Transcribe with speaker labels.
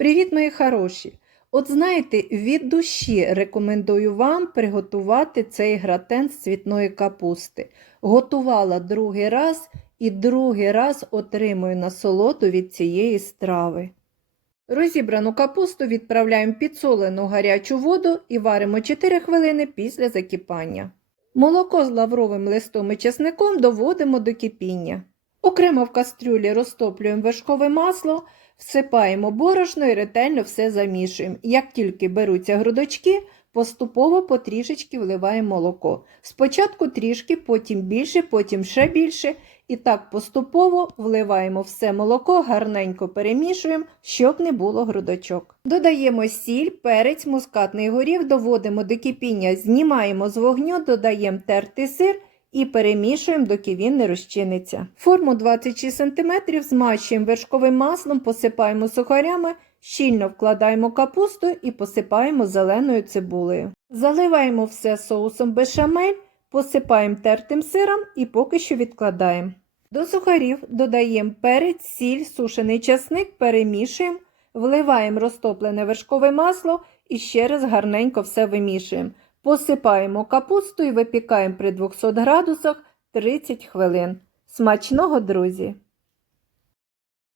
Speaker 1: Привіт, мої хороші! От знаєте, від душі рекомендую вам приготувати цей гратен з цвітної капусти. Готувала другий раз і другий раз отримую насолоду від цієї страви. Розібрану капусту відправляємо підсолену гарячу воду і варимо 4 хвилини після закипання. Молоко з лавровим листом і чесником доводимо до кипіння. Окремо в кастрюлі розтоплюємо вершкове масло, всипаємо борошно і ретельно все замішуємо. Як тільки беруться грудочки, поступово потрішечки вливаємо молоко. Спочатку трішки, потім більше, потім ще більше. І так поступово вливаємо все молоко, гарненько перемішуємо, щоб не було грудочок. Додаємо сіль, перець, мускатний горіх, доводимо до кипіння, знімаємо з вогню, додаємо тертий сир і перемішуємо, доки він не розчиниться. Форму 26 см змащуємо вершковим маслом, посипаємо сухарями, щільно вкладаємо капусту і посипаємо зеленою цибулею. Заливаємо все соусом бешамель, посипаємо тертим сиром і поки що відкладаємо. До сухарів додаємо перець, сіль, сушений часник, перемішуємо, вливаємо розтоплене вершкове масло і ще раз гарненько все вимішуємо. Посипаємо капусту і випікаємо при 200 градусах 30 хвилин. Смачного, друзі!